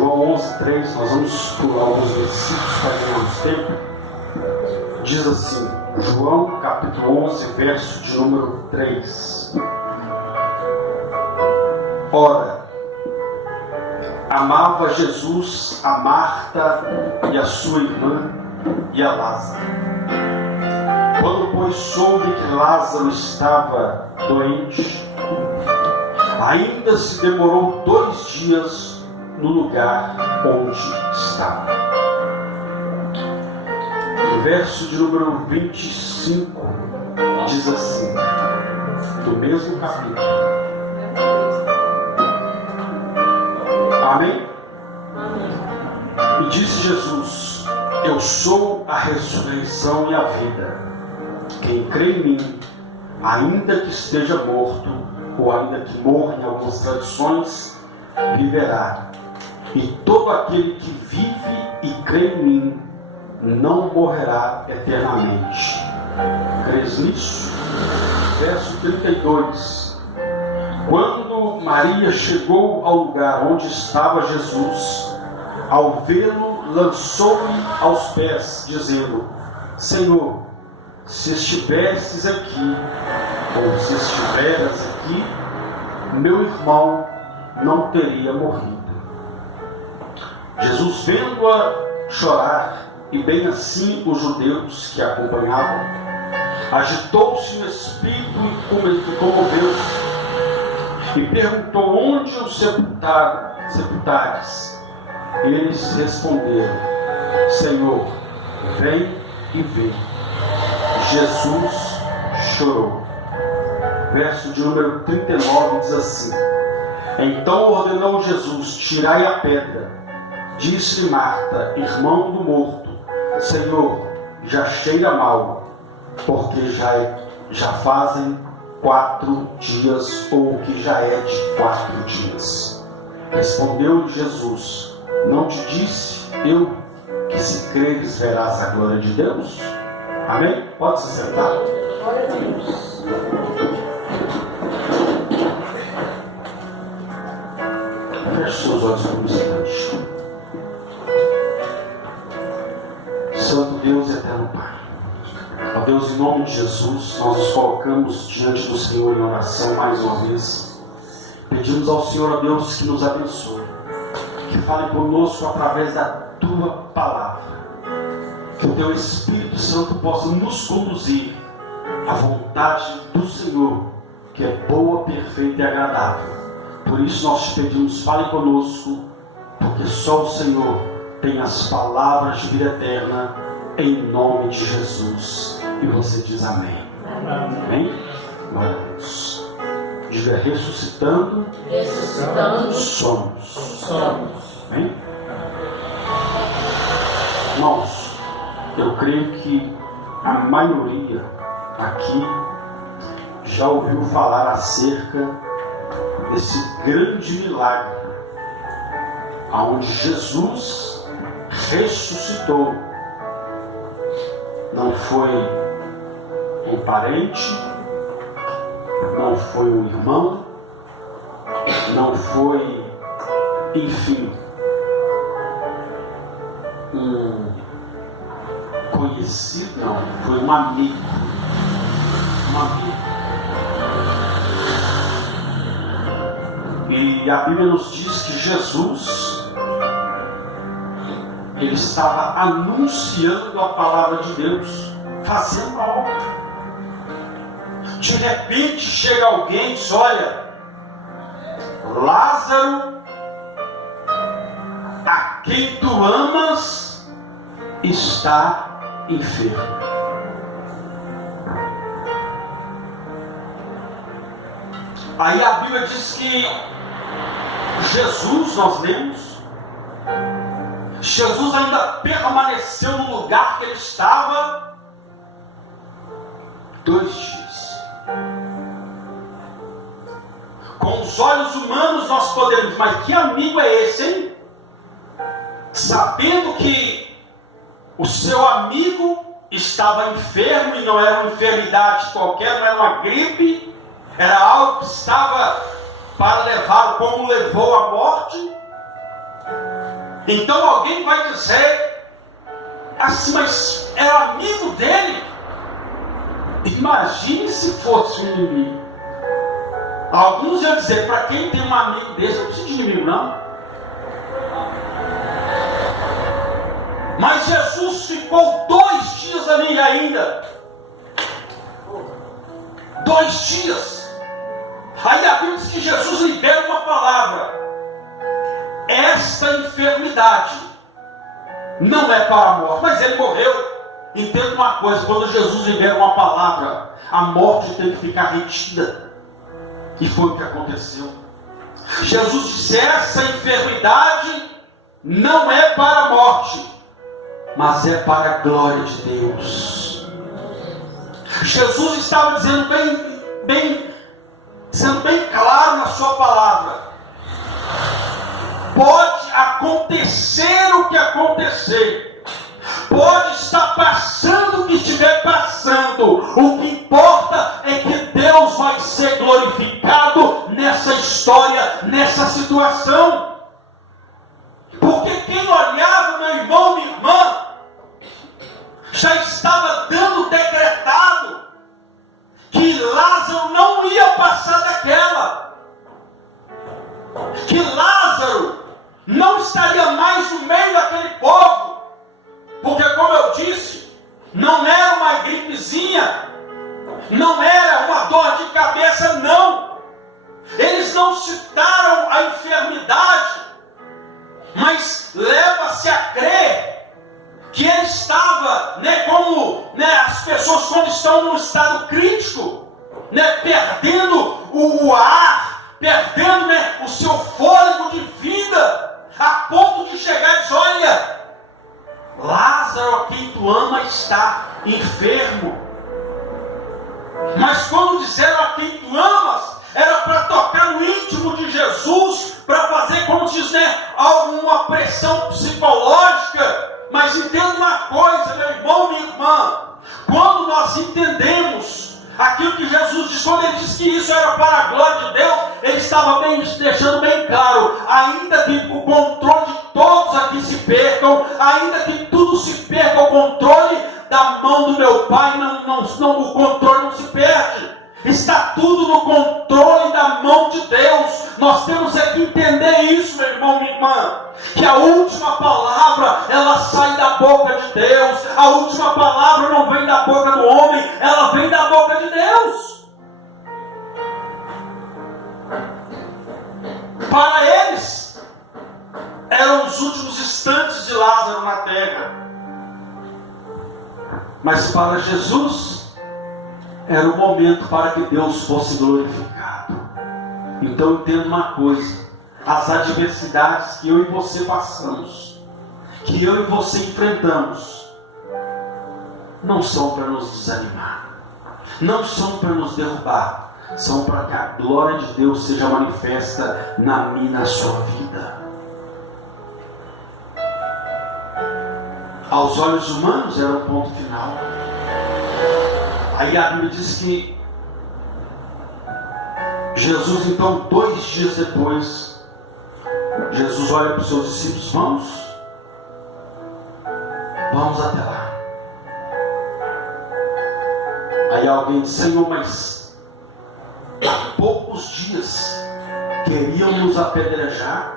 João 11:3, nós vamos pular alguns versículos para ganharmos tempo. Diz assim, João capítulo 11, verso de número 3. Ora, amava Jesus a Marta e a sua irmã e a Lázaro. Quando, pois, soube que Lázaro estava doente, ainda se demorou 2 dias no lugar onde estava. O verso de número 25 diz assim, do mesmo capítulo. Amém? E disse Jesus, eu sou a ressurreição e a vida. Quem crê em mim, ainda que esteja morto, ou ainda que morra em algumas tradições, viverá. E todo aquele que vive e crê em mim, não morrerá eternamente. Crês nisso? Verso 32. Quando Maria chegou ao lugar onde estava Jesus, ao vê-lo, lançou-lhe aos pés, dizendo, Senhor, se estivesses aqui, ou se estiveras aqui, meu irmão não teria morrido. Jesus, vendo-a chorar, e bem assim os judeus que a acompanhavam, agitou-se no espírito e comoveu-se, e perguntou onde o sepultares. Eles responderam, Senhor, vem e vê. Jesus chorou. Verso de número 39 diz assim, então ordenou Jesus, tirai a pedra. Disse-lhe Marta, irmão do morto, Senhor, já cheira mal, porque já fazem 4 dias, ou que já é de 4 dias. Respondeu-lhe Jesus, não te disse eu que se creres verás a glória de Deus? Amém? Pode se sentar. Glória a Deus. Feche seus olhos por um instante. Santo Deus e eterno Pai, ó Deus, em nome de Jesus, nós nos colocamos diante do Senhor em oração mais uma vez. Pedimos ao Senhor, ó Deus, que nos abençoe, que fale conosco através da Tua Palavra, que o Teu Espírito Santo possa nos conduzir à vontade do Senhor, que é boa, perfeita e agradável. Por isso nós te pedimos, fale conosco, porque só o Senhor tem as palavras de vida eterna, em nome de Jesus. E você diz amém. Amém? Glória a Deus. Diga, ressuscitando, somos. Amém? Irmãos, eu creio que a maioria aqui já ouviu falar acerca desse grande milagre, aonde Jesus ressuscitou. Não foi um parente, não foi um irmão, não foi, enfim, um conhecido, não, foi um amigo. E a Bíblia nos diz que Jesus, ele estava anunciando a palavra de Deus, fazendo a obra. De repente chega alguém e diz, olha, Lázaro, a quem tu amas, está enfermo. Aí a Bíblia diz que Jesus, nós lemos, Jesus ainda permaneceu no lugar que ele estava 2 dias. Com os olhos humanos nós podemos, mas que amigo é esse, hein? Sabendo que o seu amigo estava enfermo, e não era uma enfermidade qualquer, não era uma gripe, era algo que estava para levá-lo, como levou à morte. Então alguém vai dizer assim, mas era amigo dele? Imagine se fosse um inimigo. Alguns iam dizer, para quem tem um amigo desse, não precisa de inimigo não. Mas Jesus ficou 2 dias ali ainda. 2 dias. Aí a Bíblia diz que Jesus libera uma palavra. Esta enfermidade não é para a morte. Mas ele morreu. Entenda uma coisa, quando Jesus libera uma palavra, a morte tem que ficar retida. E foi o que aconteceu. Jesus disse, essa enfermidade não é para a morte, mas é para a glória de Deus. Jesus estava dizendo sendo bem claro na sua palavra. Pode acontecer o que acontecer, pode estar passando o que estiver passando, o que importa é que Deus vai ser glorificado nessa história, nessa situação. Porque quem olhava, meu irmão, minha irmã, já estava dando decretado que Lázaro não ia passar daquela, que Lázaro não estaria mais no meio daquele povo, porque, como eu disse, não era uma gripezinha, não era uma dor de cabeça, não. Eles não citaram a enfermidade, mas leva-se a crer que ele estava, como as pessoas quando estão num estado crítico, perdendo o ar, perdendo o seu fôlego de vida, a ponto de chegar e dizer, olha, Lázaro, a quem tu ama, está enfermo. Mas quando disseram a quem tu amas, era para tocar no íntimo de Jesus, para fazer, como diz, alguma pressão psicológica. Mas entenda uma coisa, meu irmão, minha irmã, quando nós entendemos aquilo que Jesus disse, quando ele disse que isso era para a glória de Deus, ele estava deixando bem claro, ainda que o controle de todos aqui se percam, ainda que tudo se perca, o controle da mão do meu Pai, o controle não se perde. Está tudo no controle da mão de Deus. Nós temos é que entender isso, meu irmão, minha irmã, que a última palavra, ela sai da boca de Deus. A última palavra não vem da boca do homem, ela vem da boca de Deus. Para eles, eram os últimos instantes de Lázaro na terra. Mas para Jesus, era o momento para que Deus fosse glorificado. Então entenda uma coisa, as adversidades que eu e você passamos, que eu e você enfrentamos, não são para nos desanimar, não são para nos derrubar, são para que a glória de Deus seja manifesta na minha e na sua vida. Aos olhos humanos era o ponto final. Aí a Bíblia diz que Jesus, então, 2 dias depois, Jesus olha para os seus discípulos, vamos até lá. Aí alguém diz, Senhor, mas há poucos dias queriam nos apedrejar.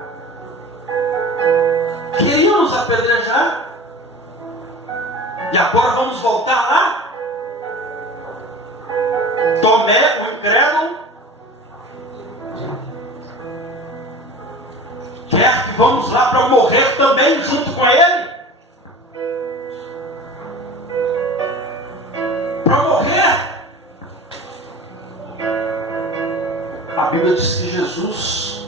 E agora vamos voltar lá? Tomé, o incrédulo, quer que vamos lá para morrer também junto com ele? Para morrer? A Bíblia diz que Jesus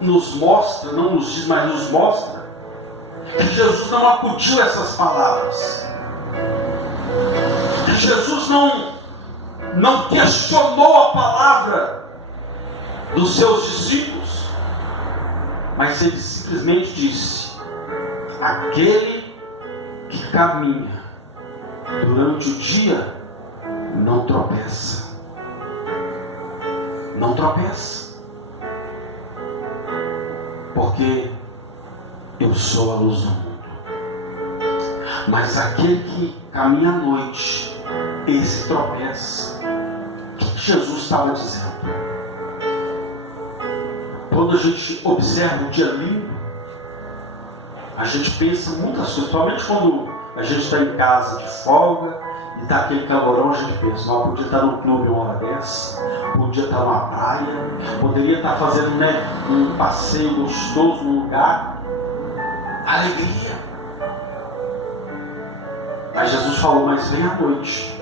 nos mostra, não nos diz, mas nos mostra, que Jesus não acudiu essas palavras. Jesus não questionou a palavra dos seus discípulos, mas ele simplesmente disse, aquele que caminha durante o dia não tropeça. Não tropeça. porque eu sou a luz do mundo. Mas aquele que caminha à noite, esse tropeça. O que Jesus estava dizendo? Quando a gente observa o dia limpo, a gente pensa em muitas coisas, principalmente quando a gente está em casa de folga e está aquele calorão, a gente pensa, não, podia estar no clube uma hora dessa, podia estar numa praia, poderia estar fazendo, um passeio gostoso num lugar. Alegria. Mas Jesus falou, mas vem à noite.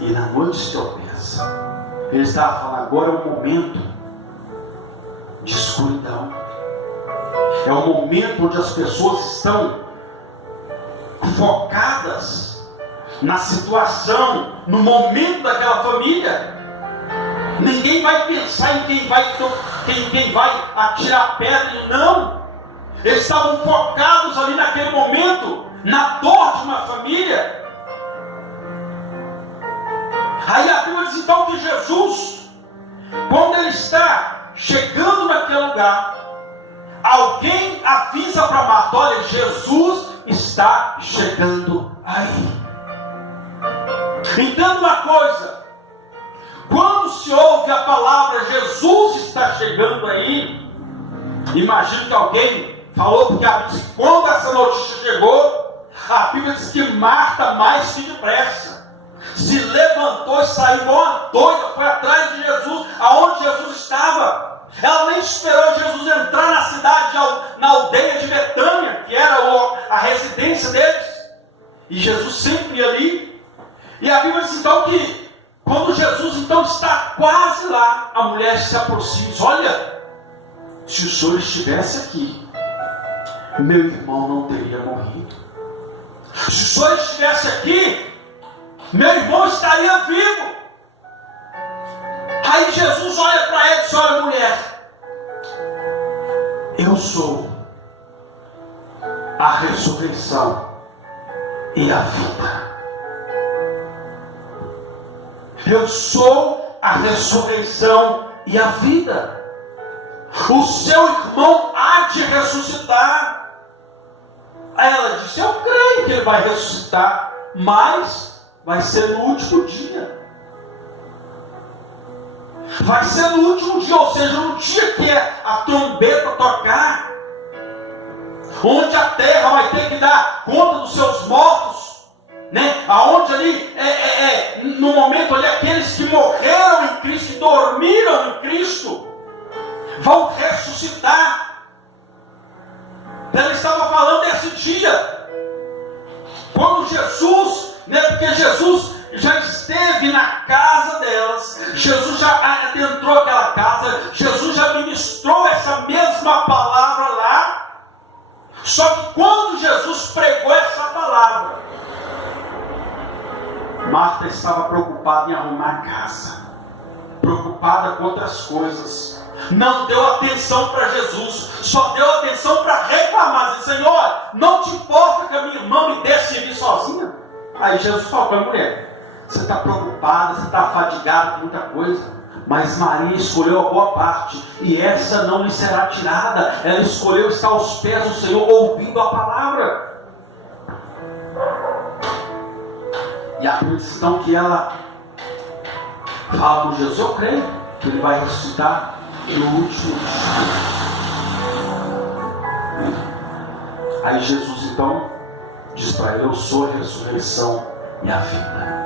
E na noite se tropeça. Ele estava falando, agora é o momento de escuridão. É o momento onde as pessoas estão focadas na situação, no momento daquela família. Ninguém vai pensar em quem vai atirar pedra, não. Eles estavam focados ali naquele momento, na dor de uma família. Aí a Bíblia diz então que Jesus, quando ele está chegando naquele lugar, alguém avisa para Marta, olha, Jesus está chegando aí. Entenda uma coisa, quando se ouve a palavra Jesus está chegando aí, imagino que alguém falou, porque a Bíblia diz que quando essa notícia chegou, a Bíblia diz que Marta, mais que depressa, se levantou e saiu igual uma doida, foi atrás de Jesus, aonde Jesus estava. Ela nem esperou Jesus entrar na cidade, na aldeia de Betânia, que era a residência deles. E Jesus sempre ia ali. E a Bíblia diz então que, quando Jesus então está quase lá, a mulher se aproxima e diz, olha, se o Senhor estivesse aqui, meu irmão não teria morrido. Se o Senhor estivesse aqui, meu irmão estaria vivo. Aí Jesus olha para ela e diz, olha, mulher, eu sou a ressurreição e a vida. Eu sou a ressurreição e a vida. O seu irmão há de ressuscitar. Aí ela disse, eu creio que ele vai ressuscitar, mas vai ser no último dia. Vai ser no último dia, ou seja, no dia que a trombeta tocar, onde a terra vai ter que dar conta dos seus mortos, aonde ali, no momento ali, aqueles que morreram em Cristo, que dormiram em Cristo, vão ressuscitar. Ela estava falando desse dia, quando Jesus, porque Jesus já esteve na casa delas, Jesus já adentrou aquela casa, Jesus já ministrou essa mesma palavra lá. Só que quando Jesus pregou essa palavra, Marta estava preocupada em arrumar a casa, preocupada com outras coisas, não deu atenção para Jesus, só deu atenção para reclamar, dizer, Senhor, não te importa que a minha irmã me deixe servir sozinha? Aí Jesus falou para a mulher, você está preocupada, você está fadigada com muita coisa, mas Maria escolheu a boa parte, e essa não lhe será tirada. Ela escolheu estar aos pés do Senhor, ouvindo a palavra. E a Bíblia diz então que ela fala com Jesus, eu creio que ele vai ressuscitar no último dia. Aí Jesus então diz para ele, eu sou a ressurreição e a vida.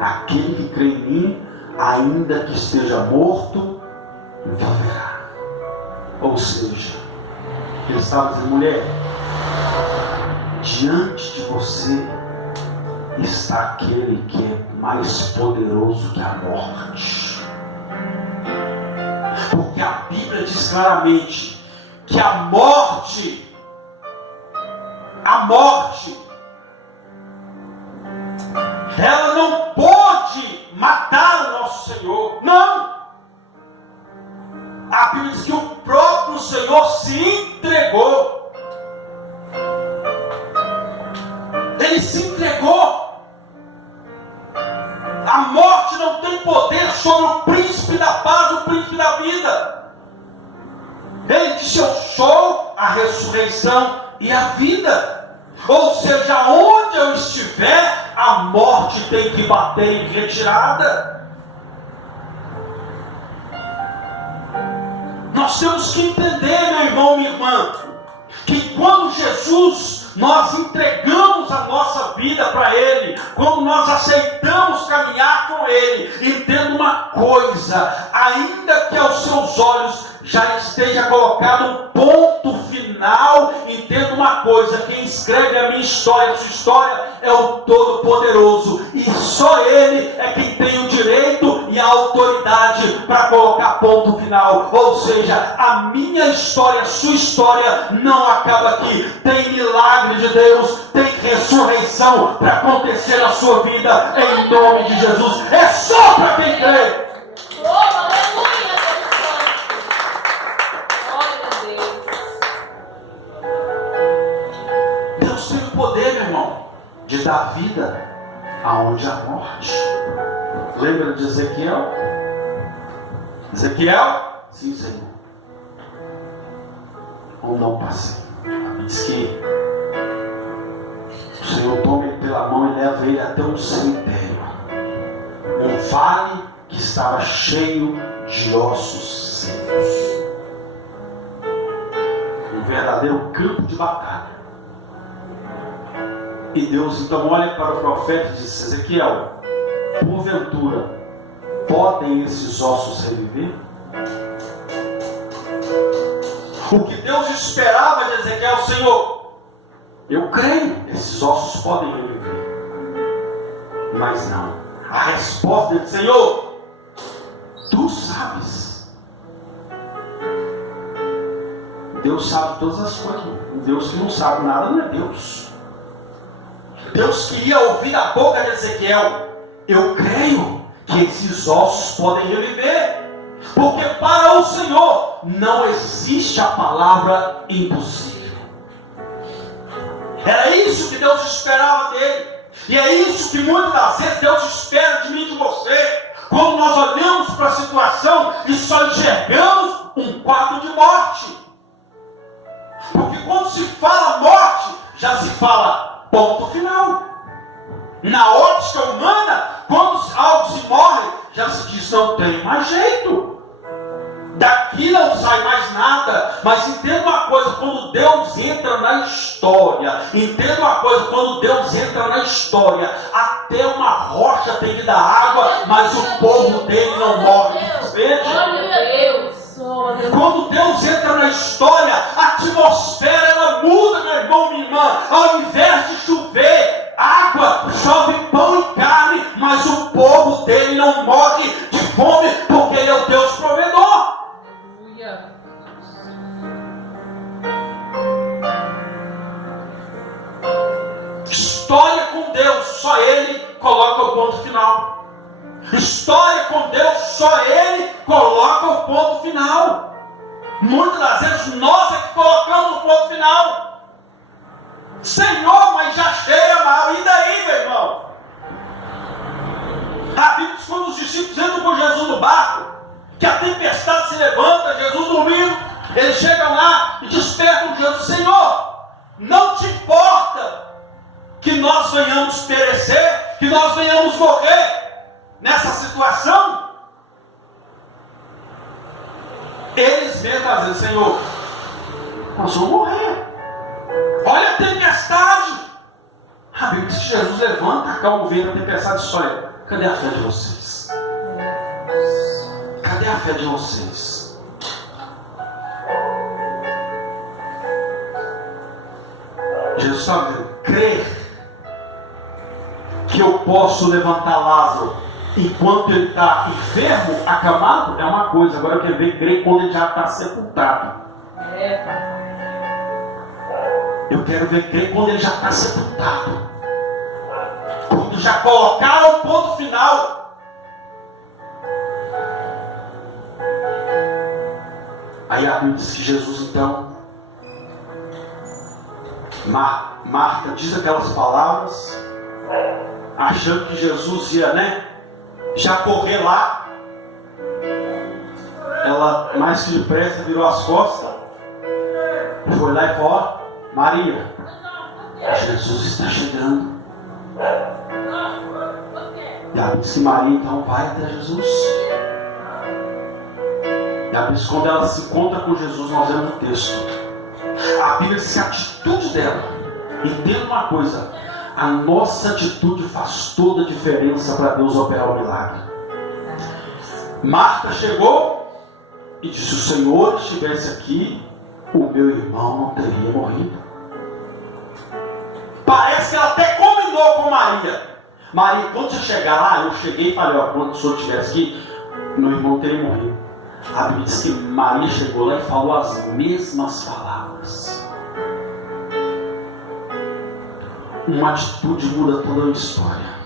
Aquele que crê em mim, ainda que esteja morto, viverá. Ou seja, ele estava dizendo, mulher, diante de você está aquele que é mais poderoso que a morte. Porque a Bíblia diz claramente que a morte, ela não pôde matar o nosso Senhor. Não! A Bíblia diz que o próprio Senhor se entregou. Ele se entregou. A morte não tem poder sobre o príncipe da paz, o príncipe da vida. Ele disse: eu sou a ressurreição e a vida. Ou seja, onde eu estiver, a morte tem que bater em retirada. Nós temos que entender, meu irmão, minha irmã, que quando Jesus, nós entregamos a nossa vida para Ele, quando nós aceitamos caminhar com Ele, entenda uma coisa: ainda que aos seus olhos já esteja colocado um ponto final, entenda uma coisa: quem escreve a minha história, a sua história, é o Todo-Poderoso, e só Ele é quem tem o direito e a autoridade para colocar ponto final. Ou seja, a minha história, a sua história não acaba aqui. Tem milagre de Deus, tem ressurreição para acontecer na sua vida, em nome de Jesus. É só para quem crê. Oh, aleluia! Glória a Deus. Deus tem o poder, meu irmão, de dar vida aonde há morte. Lembra de Ezequiel? Ezequiel? Sim, Senhor. Ou não passei. Diz que o Senhor toma ele pela mão e leva ele até um cemitério, um vale que estava cheio de ossos secos, um verdadeiro campo de batalha. E Deus então olha para o profeta e diz: Ezequiel, porventura podem esses ossos reviver? O que Deus esperava de Ezequiel: Senhor, eu creio, esses ossos podem reviver. Mas não. A resposta é: Senhor, tu sabes. Deus sabe todas as coisas. Deus que não sabe nada não é Deus. Deus queria ouvir a boca de Ezequiel: eu creio que esses ossos podem reviver. Porque para o Senhor não existe a palavra impossível. Era isso que Deus esperava dele. E é isso que muitas das vezes Deus espera de mim e de você. Quando nós olhamos para a situação e só enxergamos um quadro de morte. Porque quando se fala morte, já se fala ponto final. Na ótica humana, quando algo se morre, já se diz: não tem mais jeito. Daqui não sai mais nada. Mas entenda uma coisa: quando Deus entra na história, entenda uma coisa, quando Deus entra na história, até uma rocha tem que dar água, mas o povo dele não morre de sede. Quando Deus entra na história, a atmosfera ela muda, meu irmão, minha irmã. Ao invés de chover água, chove pão e carne, mas o povo dele não morre de fome, porque ele é o Deus provedor. História com Deus, só Ele coloca o ponto final. História com Deus, só Ele coloca o ponto final. Muitas das vezes nós é que colocamos o ponto final. Senhor, mas já cheia mal, e daí, meu irmão? A Bíblia diz: quando os discípulos entram com Jesus no barco, que a tempestade se levanta, Jesus dormindo, eles chegam lá e despertam Jesus: Senhor, não te importa que nós venhamos perecer, que nós venhamos morrer nessa situação? Eles mesmos dizem: Senhor, nós vamos morrer. Olha a tempestade. A Bíblia diz que Jesus levanta, acalma o vento, a tempestade diz: olha, cadê a fé de vocês? Cadê a fé de vocês? Jesus está dizendo: crer que eu posso levantar Lázaro enquanto ele está enfermo, acamado, é uma coisa. Agora eu quero ver crer quando ele já está sepultado. Eu quero ver crer quando ele já está sepultado. Quando já colocaram o ponto final. Aí a Bíblia diz que Jesus então, Marta diz aquelas palavras, achando que Jesus ia, já correr lá. Ela, mais que depressa, virou as costas foi lá e falou: ó, Maria, Jesus está chegando. E a Bíblia diz que Maria então vai até Jesus. E a Bíblia diz que quando ela se encontra com Jesus, nós vemos o texto. A Bíblia diz que a atitude dela, entenda uma coisa, a nossa atitude faz toda a diferença para Deus operar o milagre. Marta chegou e disse: se o Senhor estivesse aqui, o meu irmão não teria morrido. Parece que ela até combinou com Maria. Maria, quando você chegar lá, eu cheguei e falei: ó, quando o Senhor estivesse aqui, meu irmão teria morrido. A Bíblia diz que Maria chegou lá e falou as mesmas palavras. Uma atitude muda toda a história.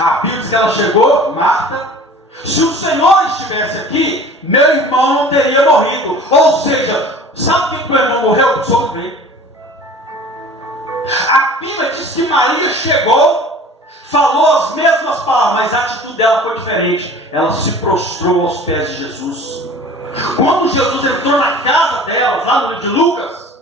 A Bíblia diz que ela chegou, Marta: se o Senhor estivesse aqui, meu irmão não teria morrido. Ou seja, sabe por que meu irmão morreu? O Senhor veio. A Bíblia diz que Maria chegou, falou as mesmas palavras, mas a atitude dela foi diferente. Ela se prostrou aos pés de Jesus. Quando Jesus entrou na casa delas, lá no livro de Lucas,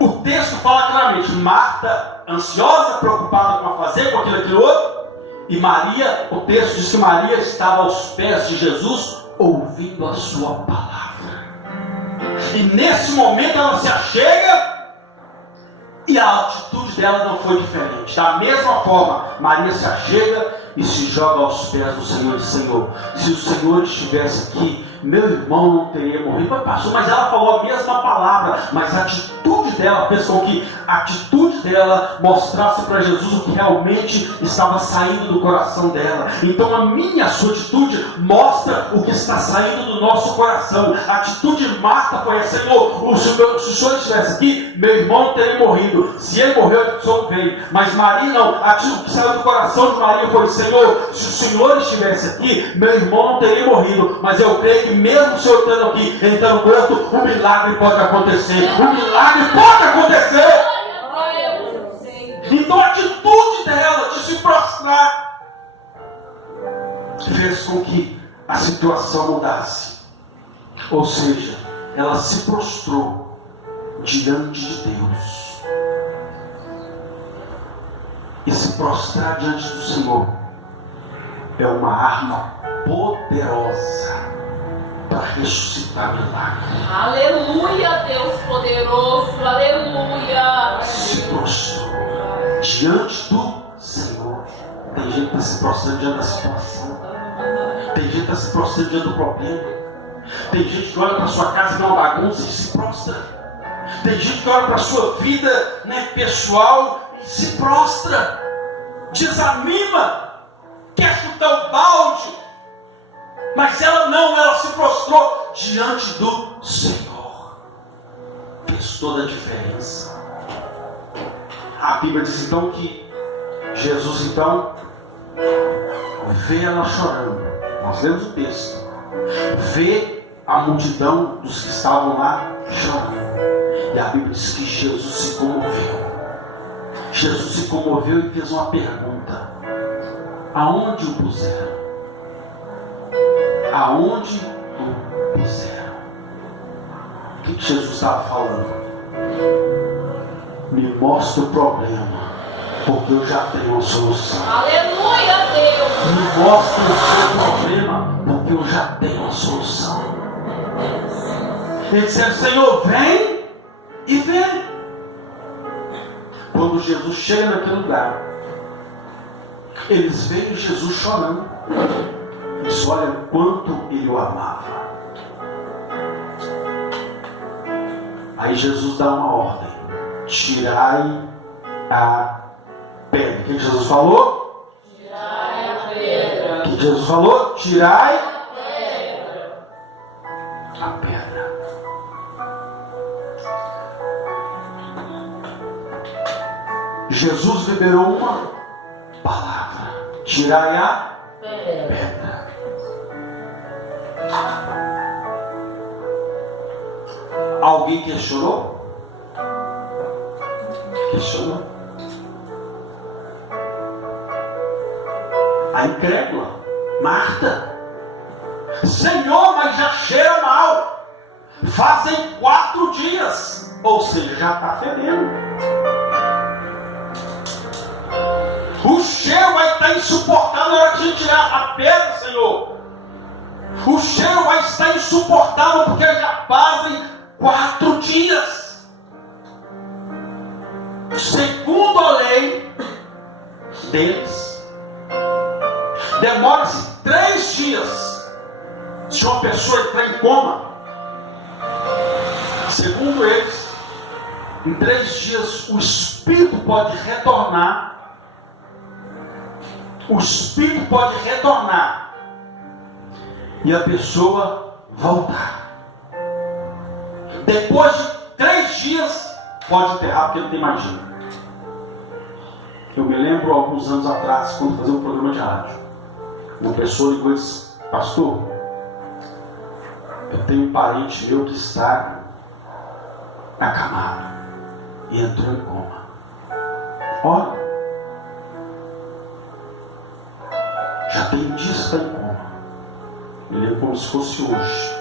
o texto fala claramente: Marta, ansiosa, preocupada com a fazer, com aquilo outro. E Maria, o texto diz que Maria estava aos pés de Jesus, ouvindo a sua palavra. E nesse momento ela se achega, e a atitude dela não foi diferente. Da mesma forma, Maria se achega e se joga aos pés do Senhor. E diz: Senhor, se o Senhor estivesse aqui, meu irmão não teria morrido. Mas ela falou a mesma palavra, mas a atitude dela fez com que a atitude dela mostrasse para Jesus o que realmente estava saindo do coração dela. Então a sua atitude mostra o que está saindo do nosso coração. A atitude de Marta foi: Senhor, se o Senhor estivesse aqui, meu irmão não teria morrido. Se ele morreu, o Senhor veio. Mas Maria não. A atitude que saiu do coração de Maria foi: Senhor, se o Senhor estivesse aqui, meu irmão não teria morrido. Mas eu creio que mesmo o Senhor estando aqui, entrando morto, o milagre pode acontecer. O milagre pode acontecer. Então a atitude dela de se prostrar fez com que a situação mudasse. Ou seja, ela se prostrou diante de Deus. E se prostrar diante do Senhor é uma arma poderosa para ressuscitar milagre. Aleluia, Deus poderoso, aleluia. Se prostrou diante do Senhor. Tem gente que está se prostrando diante da situação. Tem gente que está se prostrando diante do problema. Tem gente que olha para a sua casa que é uma bagunça e se prostra. Tem gente que olha para a sua vida, pessoal e se prostra. Desanima. Quer chutar o balde. Mas ela se prostrou diante do Senhor. Fez toda a diferença. A Bíblia diz então que Jesus então vê ela chorando. Nós lemos o texto. Vê a multidão dos que estavam lá chorando. E a Bíblia diz que Jesus se comoveu. Jesus se comoveu e fez uma pergunta: aonde o puseram? Aonde o puseram? O que Jesus estava falando? Me mostra o problema, porque eu já tenho a solução. Aleluia, Deus. Me mostra o seu problema, porque eu já tenho a solução. Ele disse: Senhor, vem e vê. Quando Jesus chega naquele lugar, eles veem Jesus chorando. Eles olham quanto ele o amava. Aí Jesus dá uma ordem: tirai a pedra. O que Jesus falou? Tirai a pedra. O que Jesus falou? Tirai a pedra. A pedra. Jesus liberou uma palavra: tirai a pedra. Alguém questionou? Questionou. A incrédula Marta: Senhor, mas já cheira mal. Fazem 4 dias, ou seja, já está fedendo. O cheiro vai estar insuportável na hora que a gente tirar a pedra, Senhor. O cheiro vai estar insuportável porque já fazem 4 dias. Segundo a lei deles, demora-se 3 dias se uma pessoa entrar em coma. Segundo eles, em 3 dias o espírito pode retornar. O espírito pode retornar e a pessoa voltar. Depois de 3 dias pode enterrar, porque não tem mais jeito. Eu me lembro alguns anos atrás, quando fazia um programa de rádio, uma pessoa ligou e disse: pastor, eu tenho um parente meu que está acamado e entrou em coma. Olha, já tem dias que está em coma. Eu lembro como se fosse hoje.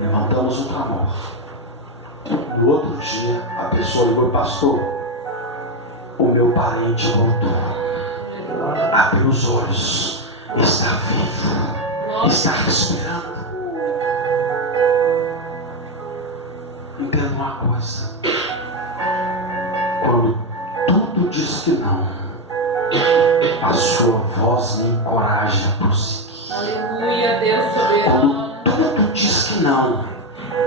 Levantamos um clamor. No outro dia, a pessoa ligou: pastor, o meu parente voltou. Abre os olhos. Está vivo. Está respirando. Entenda uma coisa. Quando tudo diz que não, a sua voz me encoraja a prosseguir. Aleluia, Deus soberano. Quando tudo diz que não,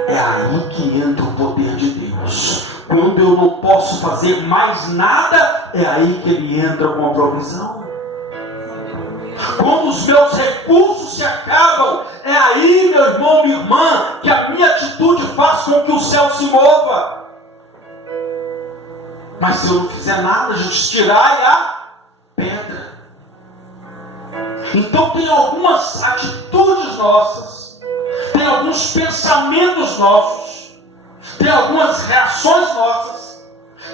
é aí que entra o poder de Deus. Quando eu não posso fazer mais nada, é aí que Ele entra com a provisão. Quando os meus recursos se acabam, é aí, meu irmão, minha irmã, que a minha atitude faz com que o céu se mova. Mas se eu não fizer nada, a gente tirar a pedra. Então tem algumas atitudes nossas, tem alguns pensamentos nossos, tem algumas reações nossas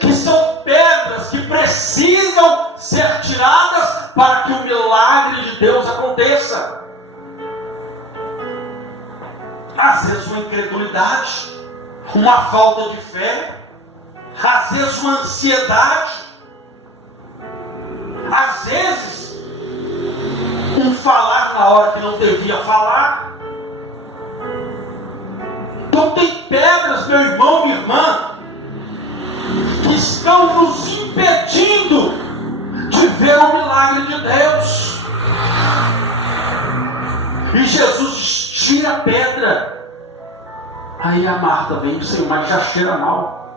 que são pedras que precisam ser tiradas para que o milagre de Deus aconteça. Às vezes uma incredulidade, uma falta de fé, às vezes uma ansiedade, às vezes um falar na hora que não devia falar. Então tem pedras, meu irmão, minha irmã, que estão nos impedindo de ver o milagre de Deus. E Jesus diz: tira a pedra. Aí a Marta vem: Senhor, mas já cheira mal.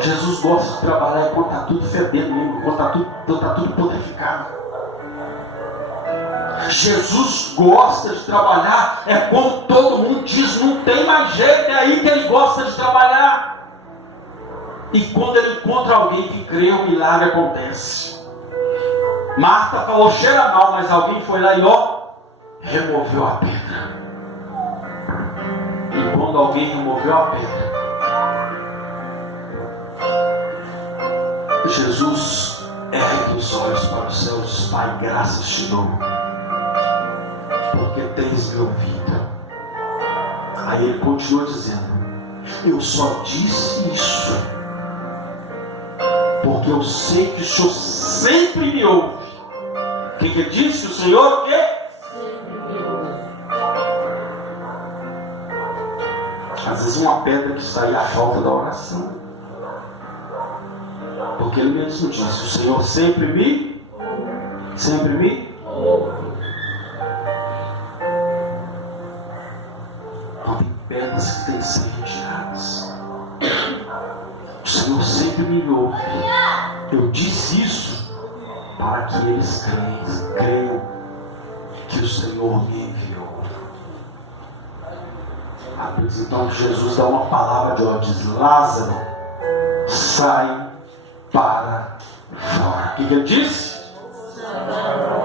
Jesus gosta de trabalhar quando está tudo fedendo, quando está tudo purificado. Jesus gosta de trabalhar quando todo mundo diz não tem mais jeito, é aí que Ele gosta de trabalhar. E quando Ele encontra alguém que crê, o milagre acontece. Marta falou: cheira mal, mas alguém foi lá e removeu a pedra. E quando alguém removeu a pedra, Jesus ergue os olhos para os céus e diz: Pai, graças te dou, porque tens me ouvido. Aí Ele continua dizendo: eu só disse isso porque eu sei que o Senhor sempre me ouve. O que Ele disse? Que o Senhor o quê? Às vezes uma pedra que está aí é a falta da oração. Porque Ele mesmo disse: o Senhor sempre me ouve. Não tem pedras que têm que ser retiradas. O Senhor sempre me ouve. Eu disse isso para que eles creiam que o Senhor me enviou. Então Jesus dá uma palavra de ordem, diz: Lázaro, sai para fora. O que Ele disse?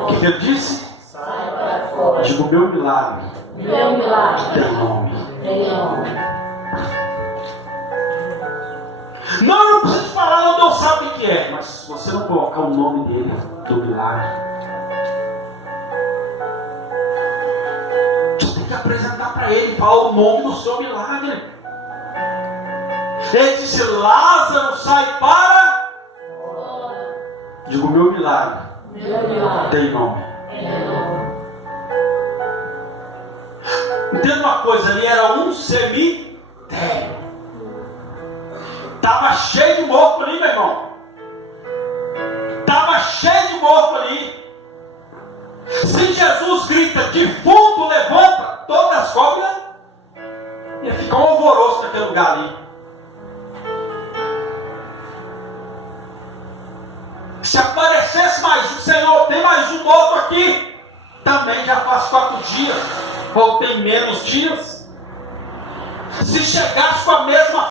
O que Ele disse? Sai para fora. Digo: meu milagre, tem nome. Não, eu preciso falar, não, Deus sabe o que é. Mas se você não colocar o nome dele, do milagre, tem que apresentar para ele e falar o nome do seu milagre. Ele disse: Lázaro, sai para. Digo: meu milagre tem nome. Entenda uma coisa, ali era um cemitério. Estava cheio de morto ali, meu irmão. Estava cheio de morto ali. Se Jesus grita: defunto, levanta, todas as cobras, ia ficar um alvoroço naquele lugar ali. Se aparecesse mais um: Senhor, tem mais um morto aqui. Também já faz 4 dias, ou tem menos dias. Se chegasse com a mesma